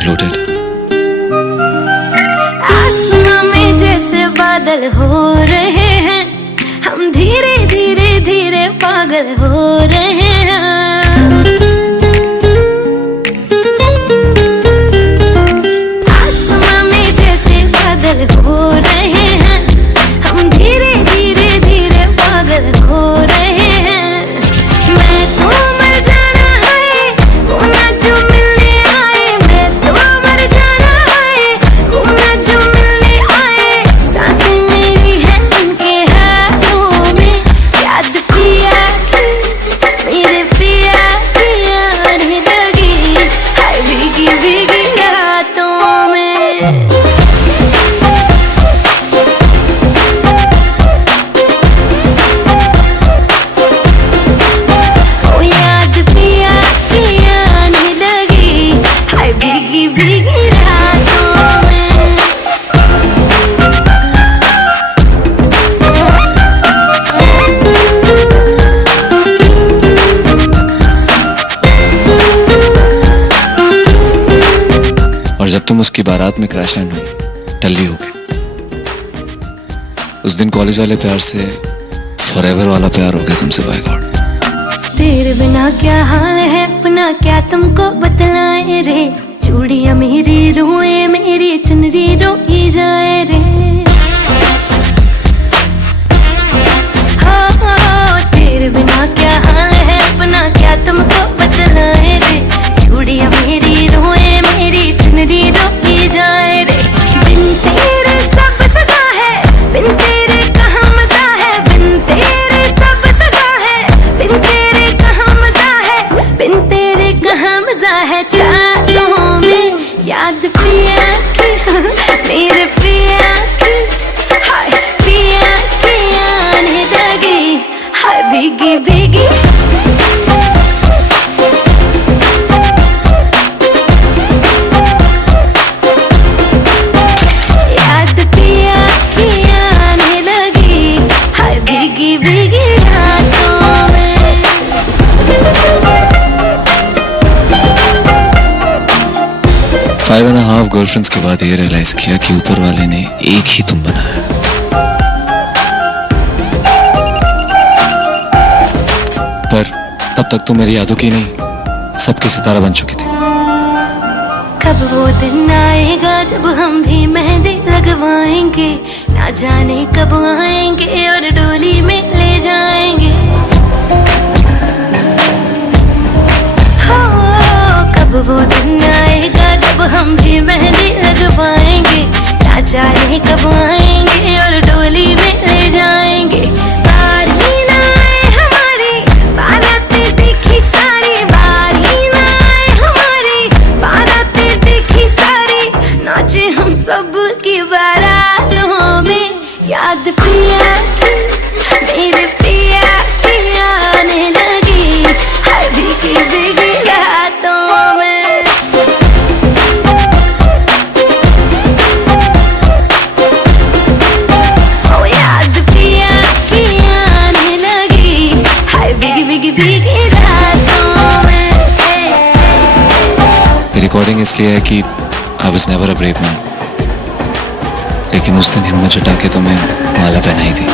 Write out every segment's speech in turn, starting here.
included. आसमां में जैसे बादल हो रहे हैं, हम धीरे धीरे धीरे पागल हो रहे हैं। आसमां में जैसे बादल हो रहे हैं, हम धीरे धीरे धीरे पागल हो रहे हैं। मैं तो मर जाना है, वो ना जो मिलने आए। मैं तो मर जाना है, वो ना जो मिलने आए। सांसें मेरी है उनके हाथों में, याद पिया की, मेरे पिया की आने लगी, हाय भीगी भीगी रातों में। ओ याद पिया की आने लगी, हाय भीगी भीगी रातों में। और जब तुम उसकी बारात में क्रैश लैंड हुई, टल्ली हो गई। उस दिन कॉलेज वाले प्यार से फॉरएवर वाला प्यार हो गया तुमसे, बाय गॉड। तेरे बिना क्या हाल है अपना, क्या तुमको बतलाए रे। चूड़ियां मेरी रोए, मेरी चुनरी रोई जाए रे। हो तेरे बिना क्या हाल है अपना, क्या तुमको बतलाए रे। चूड़ियां मेरी रोए, मेरी चुनरी रोई जाए रे। बिन तेरे सब सजा है, बिन तेरे कहाँ मजा है। बिन तेरे सब सजा है, बिन तेरे कहाँ मजा है। बिन तेरे कहाँ मजा है। चाहतों में याद पिया की, मेरे पिया की, हाय पिया की आने लगी, हाय भीगी भीगी। याद पिया की आने लगी, हाय भीगी भीगी रातों में। 5.5 गर्लफ्रेंड्स के बाद ये रियलाइज किया कि ऊपर वाले ने एक ही तुम बनाया। पर तब तक तुम मेरी यादों की नहीं, सबकी सितारा बन चुकी थी। कब वो दिन आएगा जब हम भी मेहंदी लगवाएंगे, ना जाने कब आएंगे और डोली में ले जाएंगे। हो कब वो दिन आएगा जब हम भी मेहंदी लगवाएंगे, ना जाने कब आएंगे और डोली में ले जाएंगे। बारी ना आए हमारी बारातें देखी सारी, बारी ना आए हमारी बारातें देखी सारी। नाचे हम सब की बारातों में, याद पिया की, मेरे पिया की आने लगी, हाय भीगी भीगी रातों में। ओ याद पिया की आने लगी, हाय भीगी भीगी भीगी रातों में। रिकॉर्डिंग इसलिए है कि I was never a brave man, लेकिन उस दिन हिम्मत जुटा के तुम्हें माला पहनाई थी।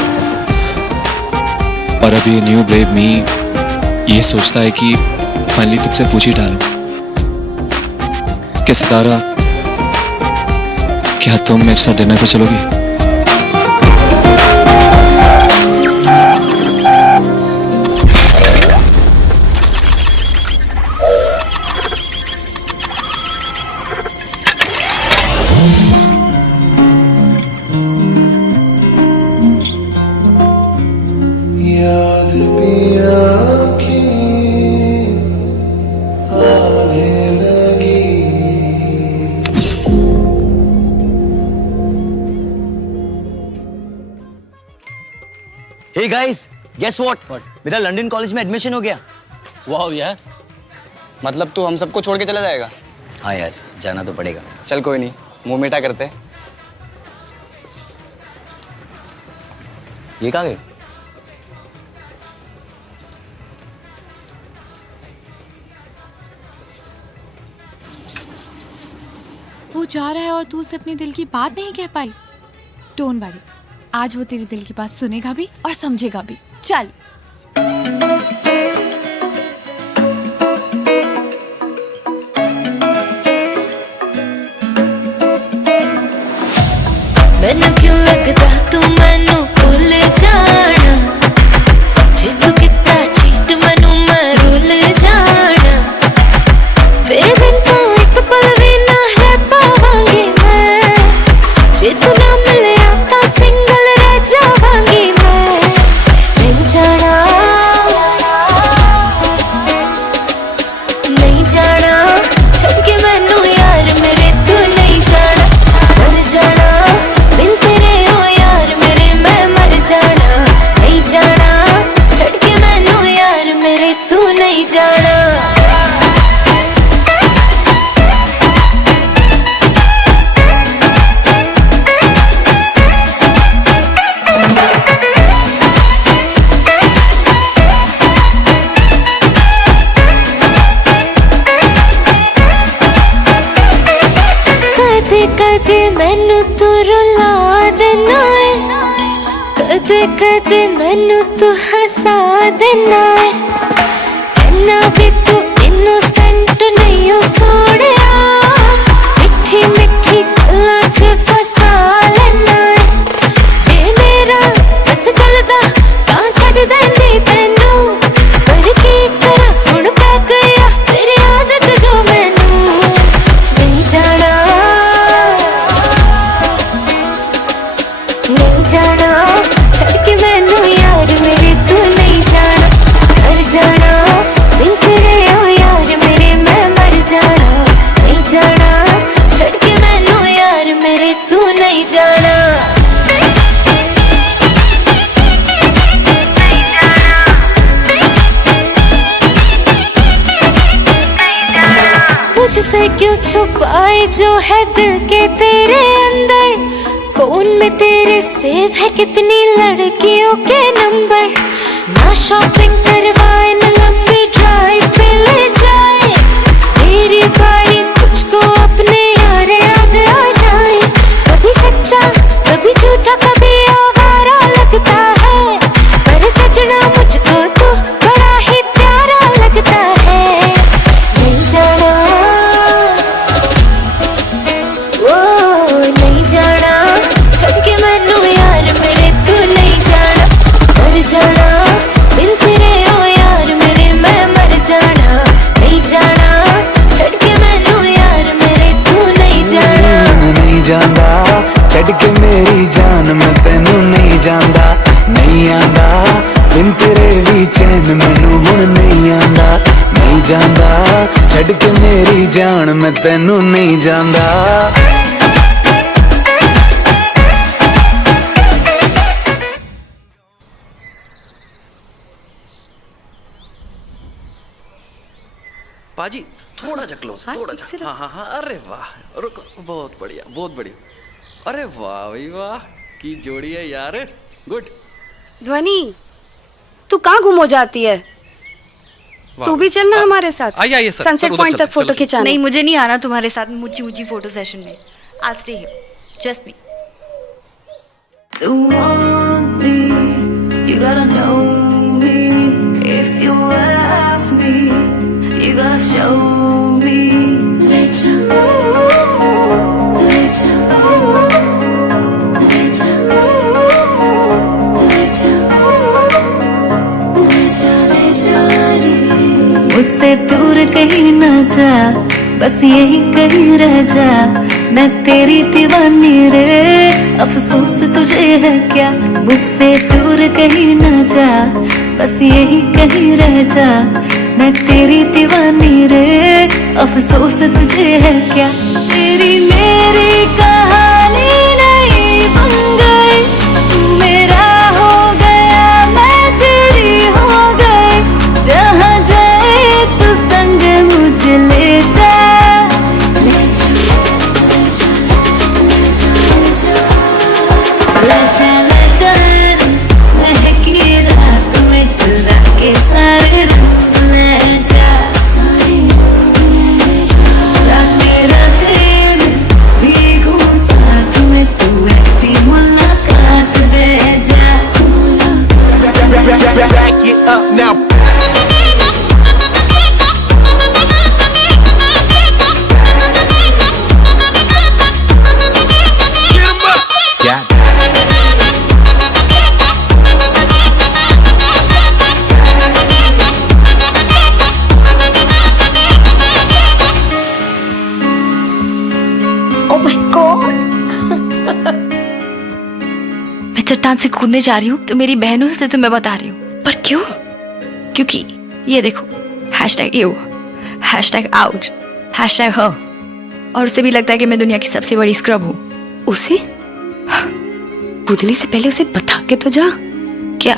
और अभी न्यू ब्रेव मी ये सोचता है कि फाइनली तुमसे पूछ ही डालूं कि सितारा, क्या तुम मेरे साथ डिनर पे चलोगी? याद पिया की आने लगी। Hey guys, guess what? मेरा लंदन कॉलेज में एडमिशन हो गया। वाह यार, मतलब तू हम सबको छोड़ के चला जाएगा? हाँ यार, जाना तो पड़ेगा। चल कोई नहीं, मुंह मीठा करते हैं। ये कहाँ गए? चाह रहा है और तू उसे अपने दिल की बात नहीं कह पाई। डोंट वरी, आज वो तेरे दिल की बात सुनेगा भी और समझेगा भी। चल। मैनू क्यों लगदा तू मैनू भुल जाना, जे तू किता चीट मैनू मैं रुल जाना। तेरे बिन तो एक पल भी ना रह पावांगी मैं, जे तू ना मिलिया तां सिंगल रह जावांगी मैं। नहीं जाना, नहीं जाना छड़ के मैनू यार मेरे, तू नहीं जाना। मर जाना बिन तेरे ओ यार मेरे, मैं मर जाना। नहीं जाना छड़ के मैनू यार मेरे, तू नहीं जाना। कदे कदे मैनू तू रुला देना है, कदे कदे मैनू तू हसा देना है। इन्ना भी तू इनोसेंट नहीं हो सोहणिया, मिठी मिठी गल्लां च फसा लेना है। जे मेरा बस चलदा तां छड्ड देंदी तैनू, पर की करा हुण पै गया तेरी आदत जो मैनू। नहीं जाना, नहीं जाना छड़ के मैनू यार मेरे, तू नहीं जाना। मर जाना बिन तेरे ओ यार मेरे, मैं मर जाना। नहीं जाना छड़ के मैनू यार मेरे, तू नहीं जाना। मुझसे क्यों छुपाए जो है दिल के तेरे अंदर, फोन में तेरे सेव है कितनी लड़कियों के नंबर। ना शॉपिंग करवाए ना लंबी ड्राइव पे ले जाए, मेरी बारी कुछ को अपने यार याद आ जाए। कभी सच्चा कभी झूठा कभी आवारा लगता है, पर सजना मुझको तो बड़ा ही प्यारा लगता है। नहीं जाना, ओ नहीं जाना छड़ के मैनू यार मेरे, तू नहीं जाना। मर जाना बिन तेरे ओ यार मेरे, मैं मर जाना। नहीं जाना छड़ के मैनू यार मेरे, तू नहीं जाना। नहीं जांदा छड़ के मेरी जान, मैं तेनू नहीं जांदा। नहीं आंदा बिन तेरे भी चैन मैनू हुण नहीं आंदा। नहीं जांदा छड़ के मेरी जान, मैं तेनू नहीं जांदा। पाजी थोड़ा जा क्लोज, थोड़ा जा। हाँ हाँ हाँ, अरे वाह, रुको, बहुत बढ़िया बहुत बढ़िया। अरे वाह भाई वाह, की जोड़ी है यार, गुड। ध्वनि, तू कहाँ गुम हो जाती है? तू भी चलना हमारे साथ। आइए आइए सर, सनसेट पॉइंट तक फोटो खिंचाना। नहीं, मुझे नहीं आना तुम्हारे साथ मुझी फोटो सेशन में। I'll stay here, just me. To want me, you gotta know me. If you love me, you gotta show me. Let you go, let you go, let you go, let you go, let you मुझसे दूर कहीं ना जा, बस यही कहीं रह जा। मैं तेरी दीवानी रे, अफसोस तुझे है क्या। मुझसे दूर कहीं ना जा, बस यही कहीं रह जा। मैं तेरी दीवानी रे, अफसोस तुझे है क्या। तेरी मेरी कहानी नहीं बन गई, तू मेरा हो गया मैं तेरी हो गई। जहाँ जाए तू संग मुझे ले जा, ले जा, ले जा, ले जा, ले जा, ले जा, महकी रात में चुरा के सारे रंग ले जा। राते राते चट्टान से कूदने जा रही हूँ तो मेरी बहनों से तुम्हें बता रही हूँ। पर क्यों? क्योंकि ये देखो, #you, #ouch, #her, और उसे भी लगता है कि मैं दुनिया की सबसे बड़ी स्क्रब हूँ। उसे कूदने से पहले उसे बता के तो जा। क्या?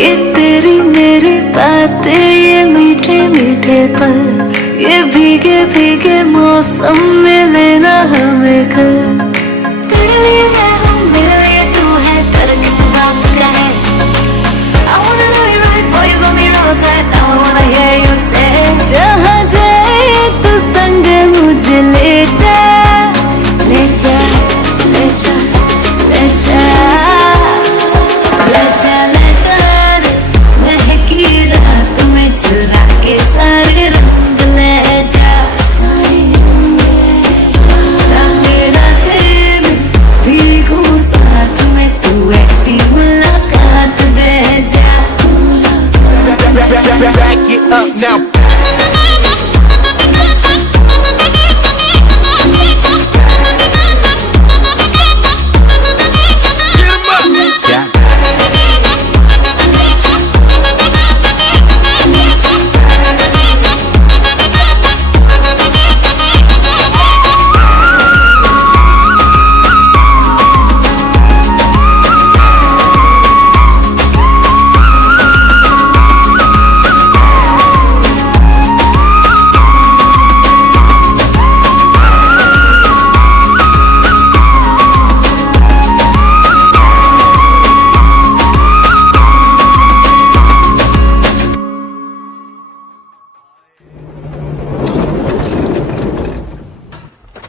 ये तेरी मेरी बातें, ये मीठे मीठे पल, ये भीगे भीगे मौसम में लेना हमें कर। तेरे लिए मैं हूँ, मेरे लिए तू है, कर किस बात का है? I wanna know you right, boy, you got me real tight. Now I wanna hear you say, जहाँ जाए तू संग मुझे ले जा, ले जा, ले जा, ले जा, ले जा, ले जा, महकी रात में चुरा के सारे रंग ले जा, सारे रंग ले जा, रंगे रातें में भीगू साथ में, तू ऐसी मुलाकात दे जा। Back it up now.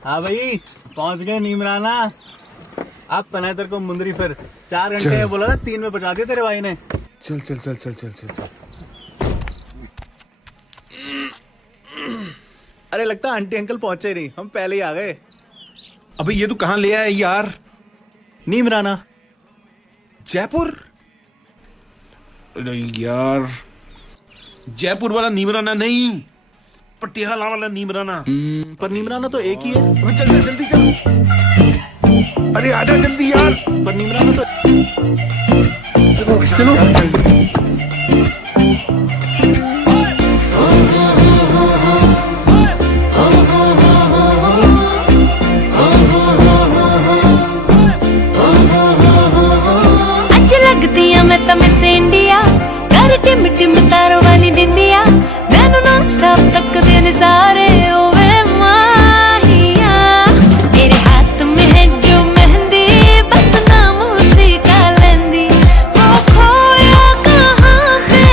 हाँ भाई, पहुंच गए नीमराना। अब पनातर को मुंदरी फिर 4 घंटे में बोला था, 3 में पहुंचा दिया तेरे भाई ने। चल चल चल चल चल चल चल। अरे लगता है आंटी अंकल पहुंचे नहीं, हम पहले ही आ गए। अबे ये तू कहाँ ले आया यार? नीमराना। जयपुर? अरे यार, जयपुर वाला नीमराना नहीं, पटियाला वाला नीमराना। पर नीमराना तो एक ही है। अबे चल चल जल्दी चल। अरे आजा जल्दी यार। पर नीमराना तो चलो चलो। अच्छी लगती है मैं तो मिस इंडिया, कर टिम टिम तारों वाली बिंदिया, मैनू नॉन स्टॉप तक दिन सारे ओवे माहिया। तेरे हाथ में है जो मेहंदी, बस नाम उसी का लेंदी, वो खोया कहाँ पे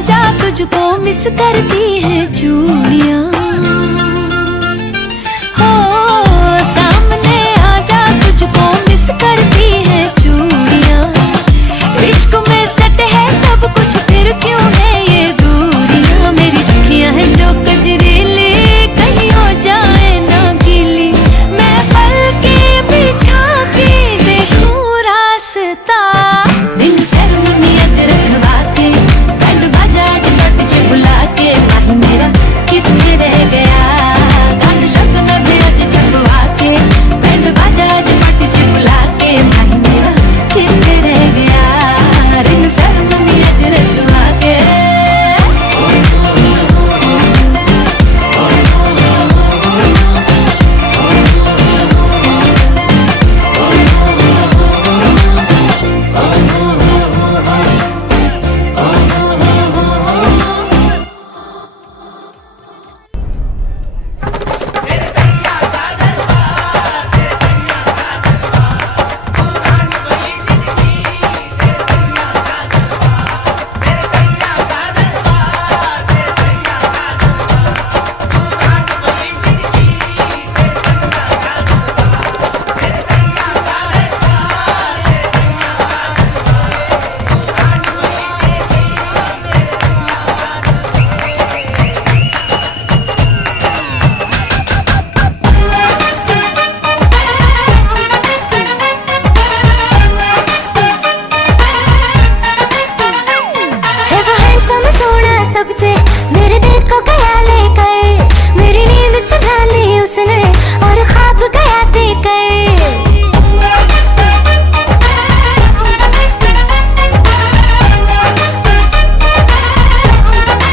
आजा तुझको मिस करती है चूड़ियां हो सामने आजा तुझको मिस करती है चूड़ियां इश्क में सट है सब कुछ फिर क्यों है ये दूरियां मेरी अखियां हैं जो कजरीली कहीं हो जाए ना गीली मैं पलके बिछा के देखूं रास्ता दिन सेरेमनी अज रखवा के बैंड बाजा जट च बुला के माही मेरा कितने रह गया गान शब्द में भी अज छपवा के बैंड बाजा जट च बुला के माही मेरा कितने रह गया रिंग सेरेमनी अज रखवा के सबसे मेरे दिल को गया लेकर मेरी नींद चुरा ली उसने और ख्वाब गया देकर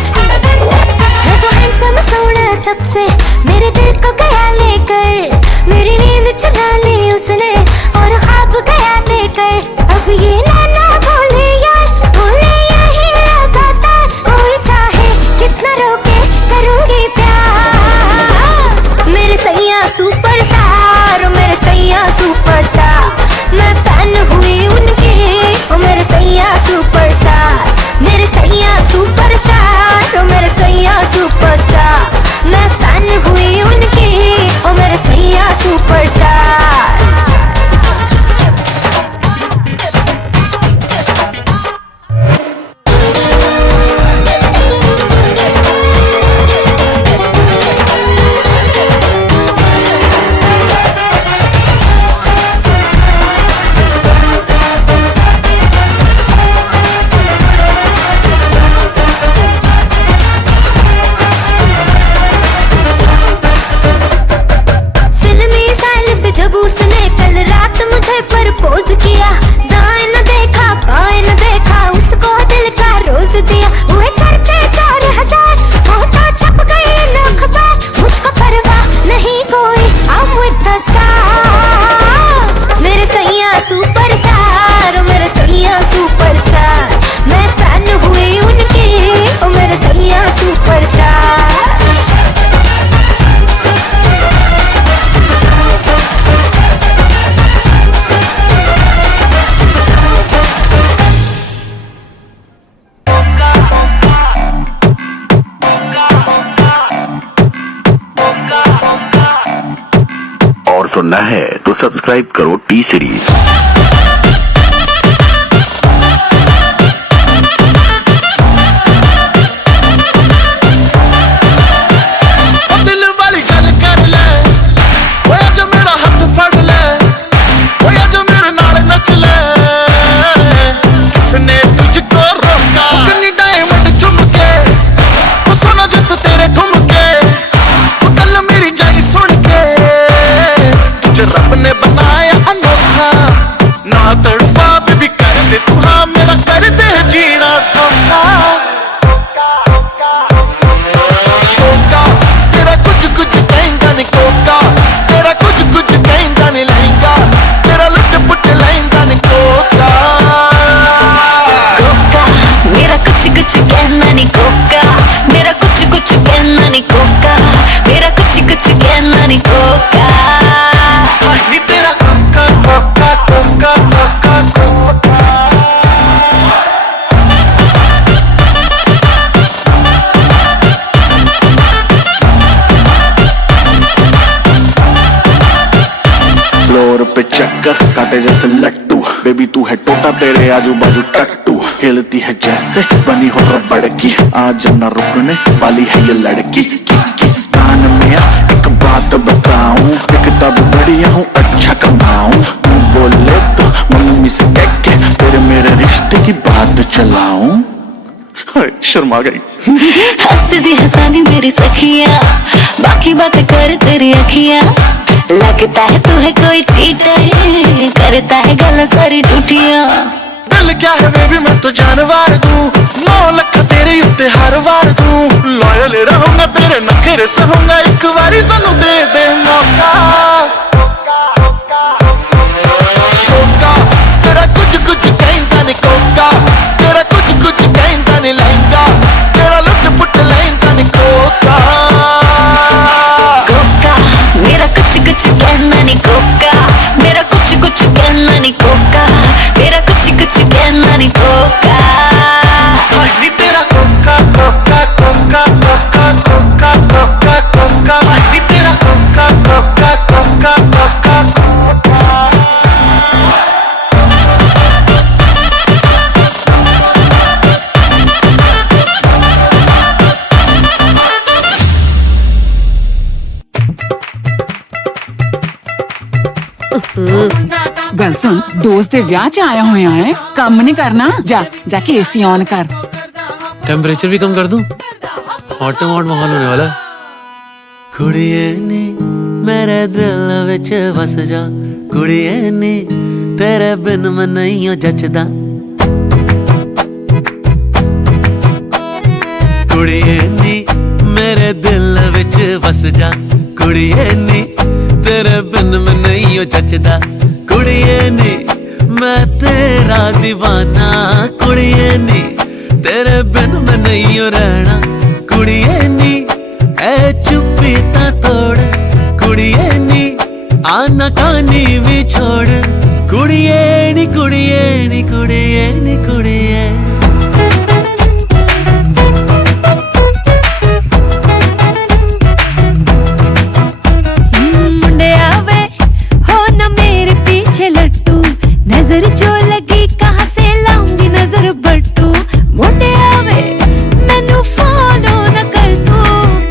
है वो हैंडसम सोना सबसे मेरे दिल को गया लेकर मेरी नींद चुरा ली उसने और ख्वाब गया देकर अब ये नाना बोले यार बोले यही लगातार कोई चाहे कितना रोके करूंगी प्यार मेरे सैया सुपरस्टार मेरे सैया सुपरस्टार मैं फैन हुई उनकी ओ मेरे सैया सुपरस्टार मेरे सैया सुपरस्टार ओ मेरे सैया सुपरस्टार मैं फैन हुई उनकी ओ मेरे सैया सुपरस्टार जब उसने कल रात मुझे प्रपोज किया दाएं न देखा बाएं न देखा उसको दिल का रोज दिया हुए चर्चे 4000 फोटो छप गई इन अखबार मुझको परवाह नहीं कोई I'm with the star मेरे सैया सुपरस्टार मेरे सैया सुपरस्टार मैं फैन हुई उनकी ओ मेरे सैया सुपरस्टार और सुनना है तो सब्सक्राइब करो टी सीरीज। रब ने बनाया अनोखा ना तड़फा भी कर दे तू हाँ मेरा कर दे जीना सौखा कोका तेरा कुछ कुछ कहता नहीं कोका तेरा कुछ कुछ कहता नहीं लहंगा तेरा लुट पुट लहंगा नहीं कोका कोका मेरा कुछ कुछ कहना नहीं कोका मेरा कुछ कुछ कहना नहीं कोका मेरा कुछ कुछ कहना नहीं कोका तेरा कोका कोका कोका कोका कोका पे चक्कर काटे जैसे लट्टू बेबी तू है टोटा तेरे आजू बाजू टट्टू हिलती है जैसे बनी हो रबड़ की आज न रुकने वाली है ये लड़की कान में एक बात बताऊं दिखता भी बढ़िया हूँ अच्छा कमाऊं तू बोले तो मम्मी से कह के तेरे मेरे रिश्ते की बात चलाऊं शर्मा गई हंसदी हंसानी मेरी सखिया बाकी बातें कर तेरी अखियां लगता है तू है कोई चीटर करता है गला सारी झूठियां दिल क्या है बेबी मैं तो जानवर दूं 9 लाख तेरे उत्ते हर बार दूं लॉयल रहूंगा तेरे नखरे सहूंगा एक बारी सानू दे दे मौका कोका तेरा कुछ कुछ कहंदा नहीं कोका तेरा कुछ कुछ कहंदा नहीं लहंगा तेरा लुट पुट लहंदा नहीं कोका मेरा कुछ कुछ कहना नहीं कोका मेरा कुछ कुछ कहना नहीं कोका मेरा कुछ कुछ कहना नहीं कोका हनी तेरा कोका कोका कोका कोका कोका कोका कोका हनी तेरा कोका कोका कोका कोका कोका गल सुन दोस्त दे ब्याह च आया होया है काम नहीं करना जाके एसी ऑन कर टेम्परेचर भी कम कर दूं हॉट माहौल होने वाला कुड़िए नी मेरे दिल विच बस जा कुड़िए नी तेरे बिन मैं नहीं जचदा कुड़िए नी मेरे दिल विच बस जा कुड़िए नी तेरे बिन मैं नहीं जचदा कुड़िए नी मैं तेरा दीवाना कुड़िए नी तेरे बिन मैं नहीं रहना कुड़िए नी ऐ चुप्पी ता तोड़ कुड़िए नी आना कानी भी छोड़ कुड़िए नी कुड़िए नी कुड़िए नी कुड़िए नजर जो लगी कहाँ से लाऊंगी नजर बट्टू मुंडे आवे मैनू फॉलो न कर तू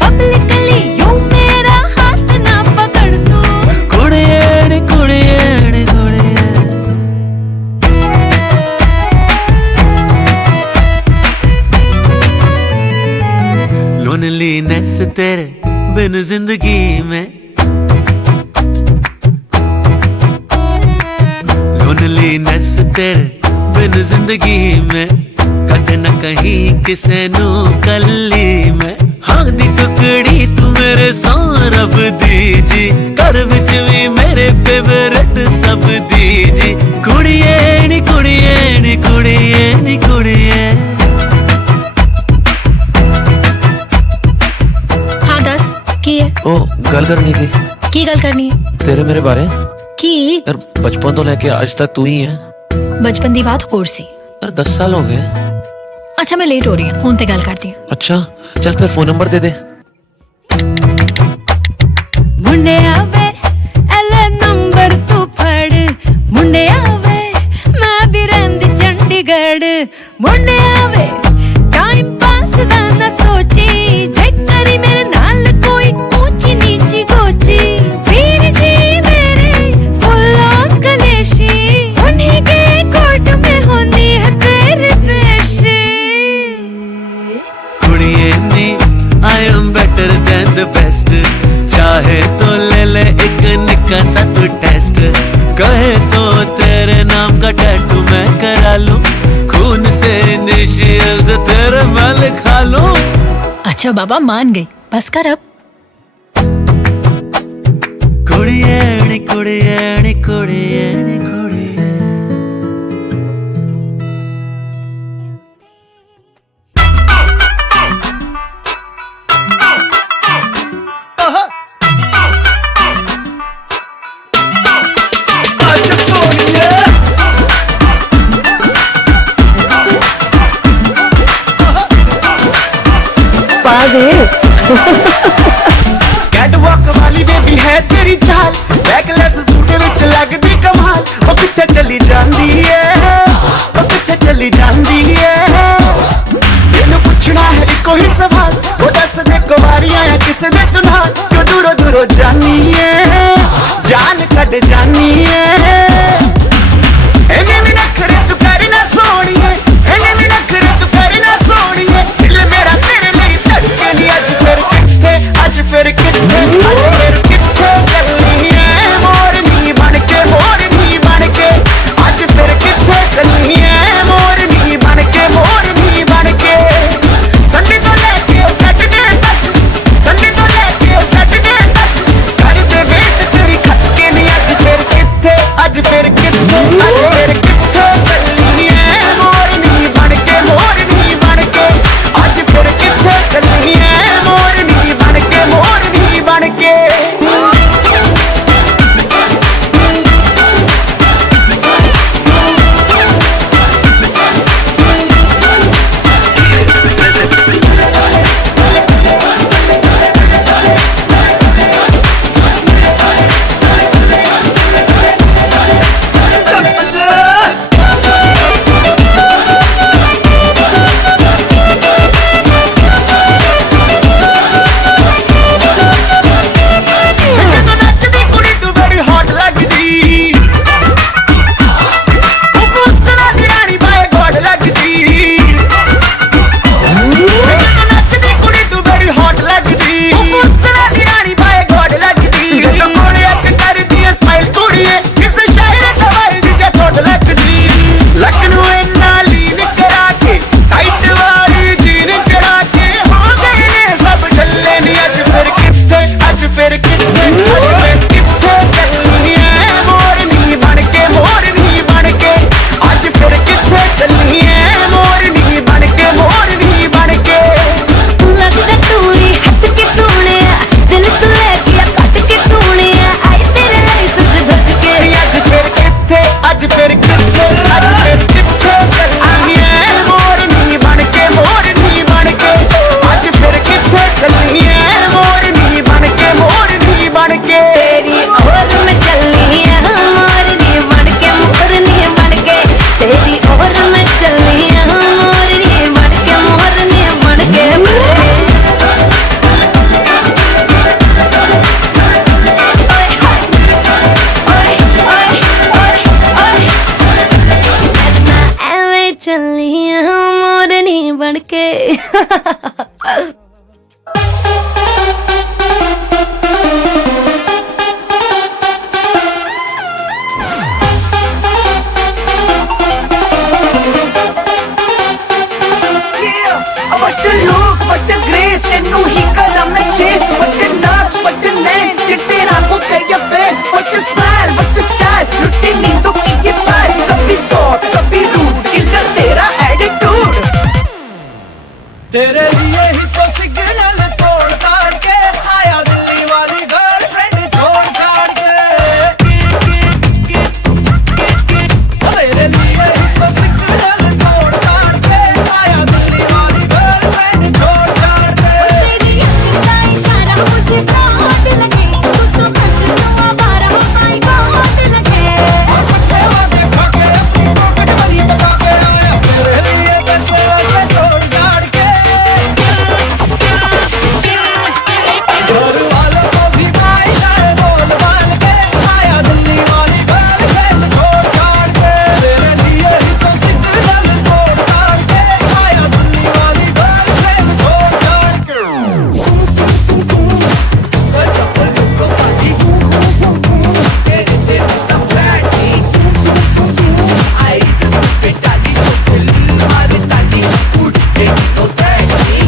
पब्लिकली यूं मेरा हाथ ना पकड़ तू कुड़िए नी कुड़िए नी कुड़िए लोनलीनेस तेरे बिन जिंदगी में लोनलीनेस तेरे बिन जिंदगी में कद न कहीं किसे नू कली में हाँ दी टुकड़ी तू मेरे सौरभ दीजी घर विच भी मेरे फेवरेट सब दीजी कुड़िए नी कुड़िए नी कुड़िए नी कुड़िए हाँ दस की है ओ गल करनी सी की गल करनी है तेरे मेरे बारे की यार बचपन तो लेके आज तक तू ही है बचपन दी बात होर सी यार 10 साल हो गए अच्छा मैं लेट हो रही हूँ हुण ते गल करती हूँ अच्छा चल फिर फोन नंबर दे दे मुंडे आवे एले नंबर तू फड़ मुंडे आवे मैं भी रहंदी चंडीगढ़ मुंडे आवे टाइम पास दा ना सोची जे करी मेरे नाल कोई ऊंची नीची गोची वीर जी मेरे फुल ऑन कलेशी उन्हीं के कोर्ट में होनी है तेरी पेशी कुड़िए नी I am better than the best चाहे तो ले ले एक निक्का सा तू टेस्ट कहे तो तेरे नाम का टैटू मैं करा लूं खून से इनिशियल से तेरे मैं लिखा लूं अच्छा बाबा मान गई बस कर अब कुड़िए नी कुड़िए नी कुड़िए नी कुड़िए कैटवॉक वाली बेबी है तेरी चाल बैकलेस सूट विच लगदी के What the look, what the grace, तेनू ही करा मैं chase. What the knocks, what the name, ते तेरा हो गया fan. What the smile, what the style, लुटी नींदों की ये vibe. कभी soft, कभी rude, killer तेरा attitude. तेरे लिए ही तो सिग्नल तोड़ ताड़ के आया दिल्ली वाली गर्लफ्रेंड छोड़ छाड़ के. तेरे लिए ही तो सिग्नल तोड़ ताड़ के आया दिल्ली वाली गर्लफ्रेंड छोड़ छाड़ के. तेरी अखियों का इशारा मुझे बहुत लगे, तू समझ लो आवारा माय गॉड लगे. हंसते वादे खा के अपनी पॉकेट भरी बता के आया तेरे लिए पैसे वैसे तोड़ छाड़ के. घर वालों को भी मायने बोल बाल के आया दिल्ली वाली गर्लफ्रेंड छोड़ छाड़ के. तेरे लिए ही तो सिग्नल तोड़ ताड़ के आया दिल्ली वाली गर्लफ्रेंड छोड़ छाड़ के. चप्पल को पाटी तेरे तेरे सा फ्लैटी आई पे डाली तो दिल मारे ताली उठ के तो टैक्सी.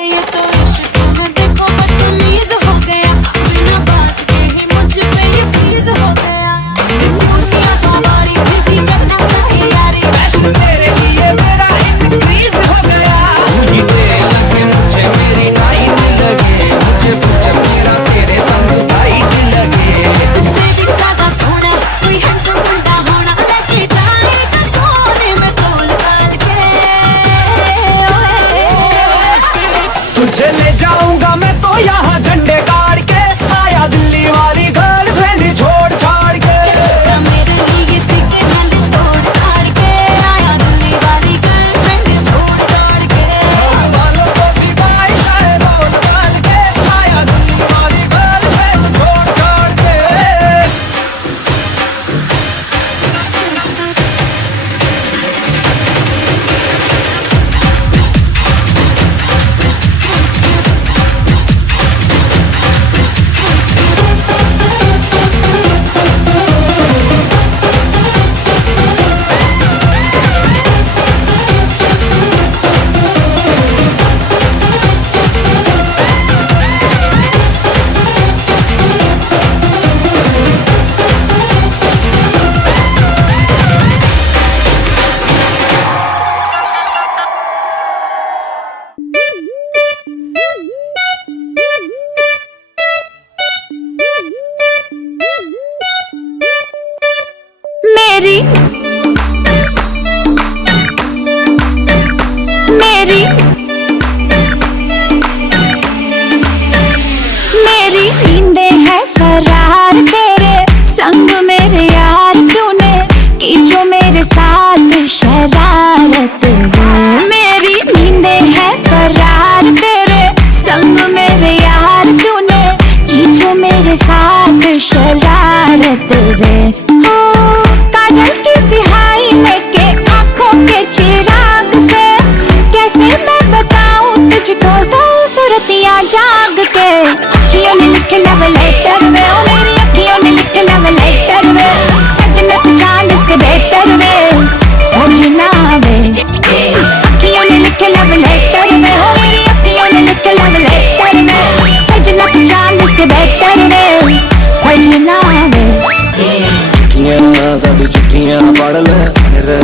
ये तो इश्क में देखो बदतमीज हो गया, बिना बात के ही मुझ पे ये फ्रीज हो गया. दुनिया सवारी फिर भी करना चाहिए यारी. वैष्णो तेरे लिए मेरा इंक्रीज हो गया. मुझे तेरे लगे मुझे मेरी नाइट लगे, मुझे मुझे मेरा तेरे संग भाइट लगे. तुझसे भी ज्यादा सोना कोई हैंडसम बंदा होना, लेके जाएगा सोने में तोल ताल के. तुझे ले जाऊंगा मैं तो यहाँ झंडे गाड़ के आया दिल्ली वाली गर्लफ्रेंड छोड़ छाड़ के. मेरे लिए सिग्नल तोड़ ताड़ के आया दिल्ली वाली गर्लफ्रेंड छोड़ ताड़ के. घर वालों को भी मायने बोल बाल के आया दिल्ली वाली गर्लफ्रेंड छोड़ छाड़ के. मेरी मेरी मेरी नींदें है फरार तेरे संग मेरे यार. तूने की जो मेरे साथ शरारत है. मेरी नींदें है फरार तेरे संग मेरे यार. तूने की जो मेरे साथ शरारत है. काजल की सिहाई लेके आंखों के चिराग से कैसे मैं बताऊं तुझको सूरतियां जाग के. अखियों ने लिखे लव लेटर में, ओ मेरी अखियों ने लिखे लव लेटर में. सजना तू चांद से बेहतर वे सजना वे. अखियों ने लिखे लव लेटर में, ओ मेरी अखियों ने लिखे लव लेटर में. सजना तू चांद से बेहतर वे सजना वे. साडी चिट्ठियां पढ़ ले रे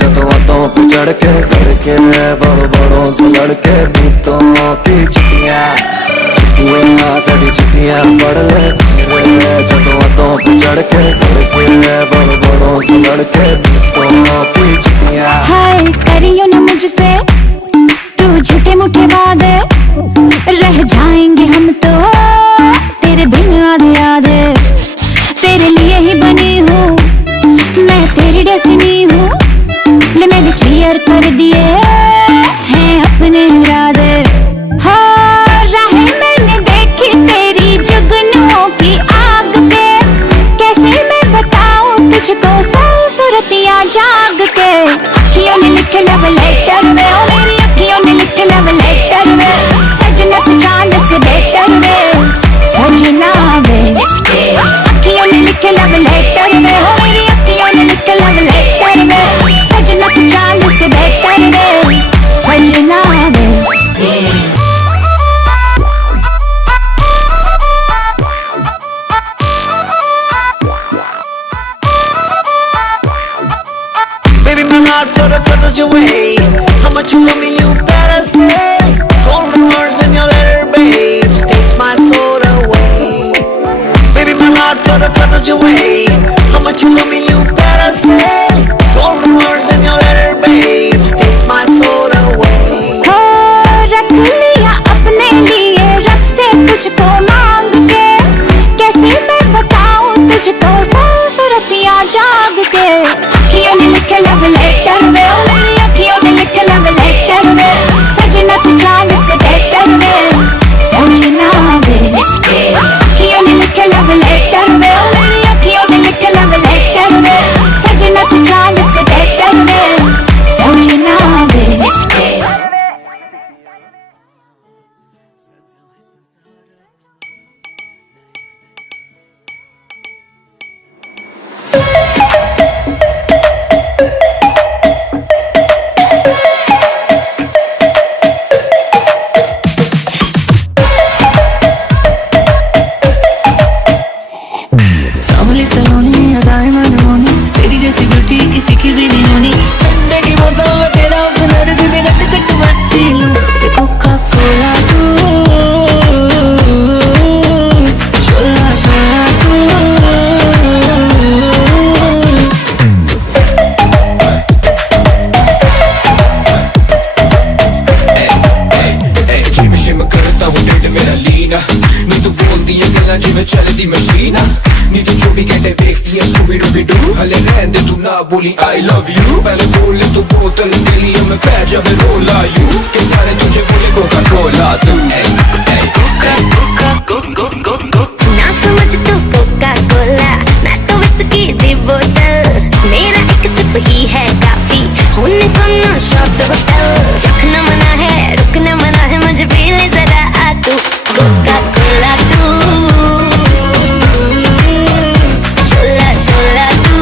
जतों पे चढ़ के करके बड़ों बड़ों से लड़के बीतों की चिट्ठियां. साडी चिट्ठियां पढ़ ले रे जतों पे चढ़ के करके बड़ों बड़ों से लड़के बीतों की चिट्ठियां. हाय करियो न मुझसे तू झूठे मूठे वादे, रह जाएंगे हम तो तेरे बिन आधे आधे. तेरे लिए ही बनी हूँ मैं, तेरी डेस्टिनी हूँ. ले मैंने क्लियर कर दिए हैं अपने इरादे. हाँ राहें मैंने देखी तेरी जुगनुओं की आग पे. कैसे मैं बताऊँ तुझको सूरतियां जाग के. अखियों ने लिखे away. How much you love me, you better say. Golden words in your letter, babes, takes my soul away. Baby, my heart flutters your way. How much you love me, you better say. Golden words in your letter, babes, takes my soul away. रख लिया अपने लिए रब से तुझको मांग के, कैसे मैं बताऊं तुझको सूरतियां जाग के। अखियों ने लिखे लव लेटर में, मेरी अखियों ने लिखे लव लेटर में, सजना तू जान से बेटर में, सजना मेरे। अखियों ने लिखे लव लेटर में, मेरी अखियों ने लिखे लव लेटर में, सजना तू जान से बेटर में, सजना मेरे। सांवली सलोनी अदाएं मनमोनी, तेरी जैसी ब्यूटी किसी की भी नहीं होनी। ठंडे की बोतल में तेरा हुनर, तुझे गट गट मत पी लूं। कोका कोला तू, शोला शोला तू। जिम शिम करता हूँ ढिड मेरा लीना, नी तू बोलती है गल्लां जिवें चलदी मशीना, नी तू 24 घंटे देखती है स्कूबी डूबी डू। हले रहन दे तू ना बोली I love you, पहले बोल ले तू बोतल के लिए मैं पै जावे रोला यू, के सारे तुझे बोले कोका कोला तू। ना समझ तू कोका कोला, मैं तो विस्की दी बोतल, मेरा एक सिप ही है काफी, होने को ना शॉट होटल। चखना मना है रुकना मना है, मुझे पी ले जरा आ तू कोका कोला तू, शोला शोला तू,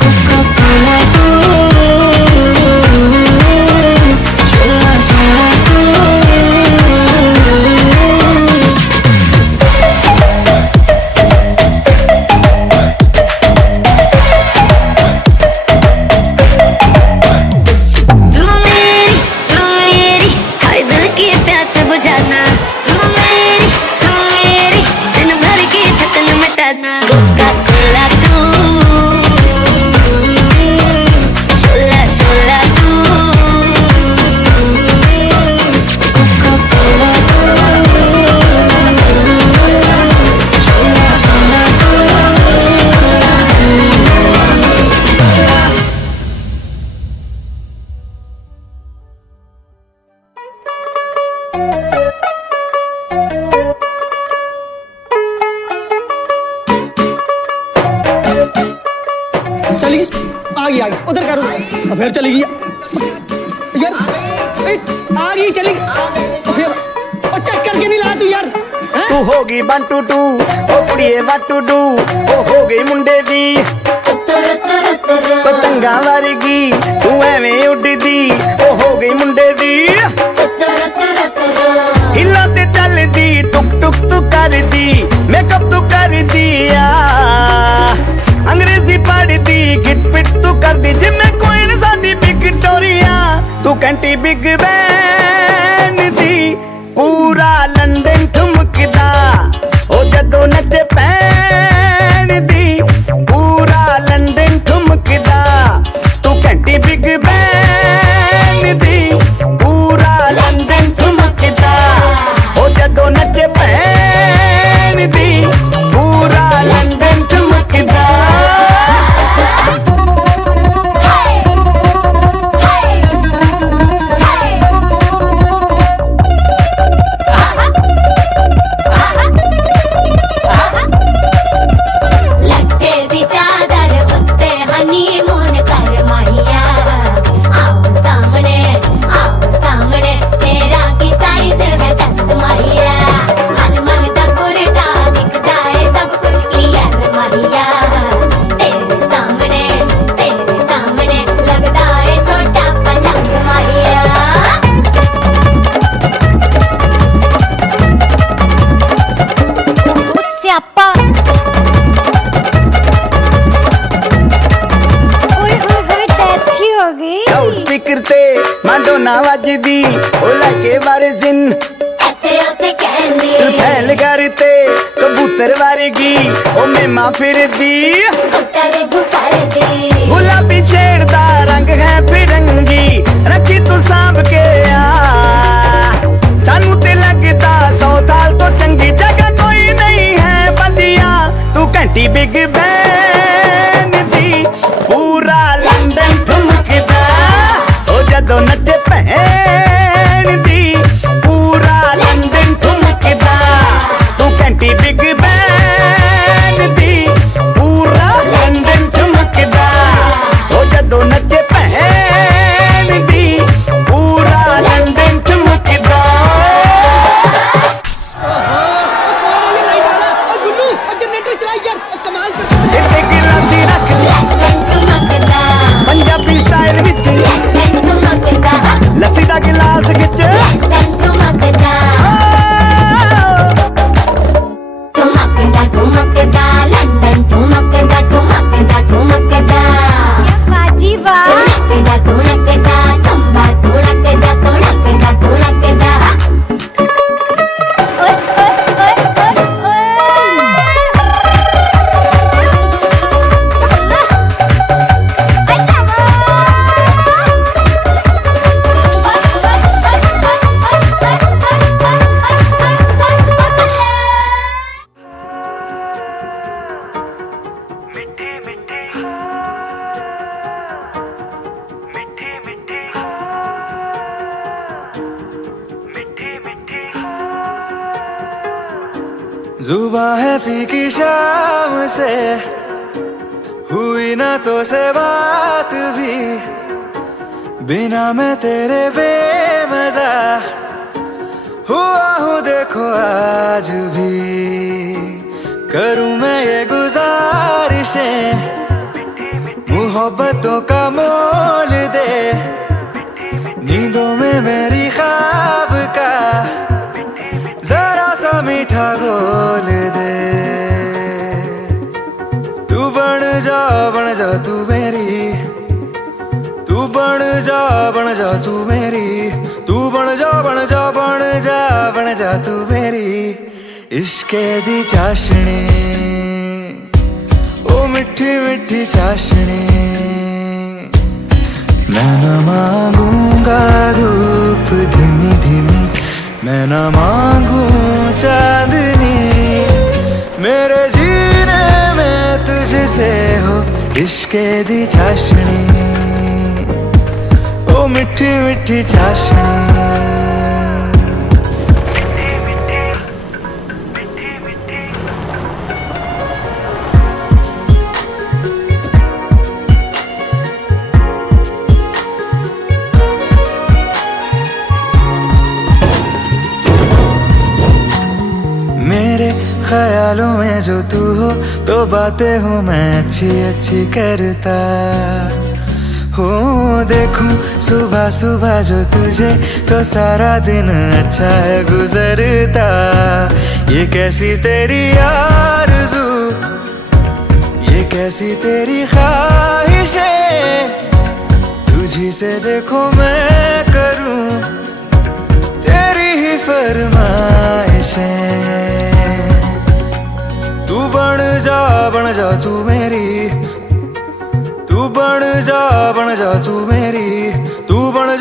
कोका कोला तू, शोला शोला तू। तू मेरी हर दिल की प्यास बुझाना, तू मेरी दिन भर की थकन मिटाना। कोका कोला तू, शोला शोला तू, कोका कोला तू, शोला शोला तू। चली आ गई उधर करो, फिर चली गई यार। आ गई चली फिर, और चेक करके नहीं लाया तू यार। तू होगी 1 2 2 ओ कुड़िए what to do, ओ हो गई मुंडे दी पतंगा वर्गी, तू एवें उड़दी ओ हो गई मुंडे दी। हिला ते चलदी टुक टुक तू करदी, मेकअप तू कर दिया, अंग्रेजी पढ़दी गिट पिट तू करदी, जिम्मे कोई न साडी विक्टोरिया। तू कैंटी बिग बैन दी, पूरा लंदन ठुमकदा, ओ जदों नचे पैन दी, पूरा लंदन ठुमकदा। तू कैंटी बिग बैन दी, पूरा लंदन ठुमकदा, ओ जदों नचे पैन दी, पूरा लंदन ठुमकदा। स्पीकर ते माडोना वजदी ओ लाके वारिजिन फैल करते कबूतर वारगी ओ मेमा फिरदी गुलाबी शेर दा रंग है फिरंगी रखी तू सांभ के आ सानू ते लगदा 100 साल तो चंगी जगह कोई नहीं है बदिया तू घंटी बिग बैन दी पूरा लंदन ठुमकदा ओ जदों नचे भैन दी पूरा लंदन ठुमकदा तू घंटी बिग बैन दी पूरा लंदन ठुमकदा ओ जदों नचे भैन दी पूरा लंदन ठुमकदा जनरेटर चलाई यार कमाल कर सिर ते गिलासी रख पंजाबी स्टाइल विच लस्सी दा गिलास खिच जुबां है फीकी शाम से हुई ना तो से बात भी बिना मैं तेरे बेमजा हुआ हूँ देखो आज भी करूँ मैं ये गुजारिशें मोहब्बतों का मोल दे नींदों में मेरी ख्वाब का जरा सा मीठा घोल दे तू बन जा तू मेरी तू बन जा तू मेरी तू बन जा तू मेरी इश्के दी चाशनी ओ मिठी मिठी चाशनी मैं न मांगूंगा धूप धीमी धीमी मैं न मांगू चांदनी मेरे जीने में तुझसे हो इश्के दी चाशनी ओ मिठी मिठी चाशनी ख्यालों में जो तू हो तो बातें हूँ मैं अच्छी अच्छी करता हो देखूं सुबह सुबह जो तुझे तो सारा दिन अच्छा है गुजरता ये कैसी तेरी आरज़ू ये कैसी तेरी ख्वाहिशें तुझी से देखो मैं करूं तेरी ही फरमाइशें तू बन जा तू मेरी तू बन जा तू मेरी तू बन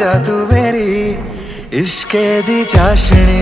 जा तू मेरी इश्के दी चाशनी।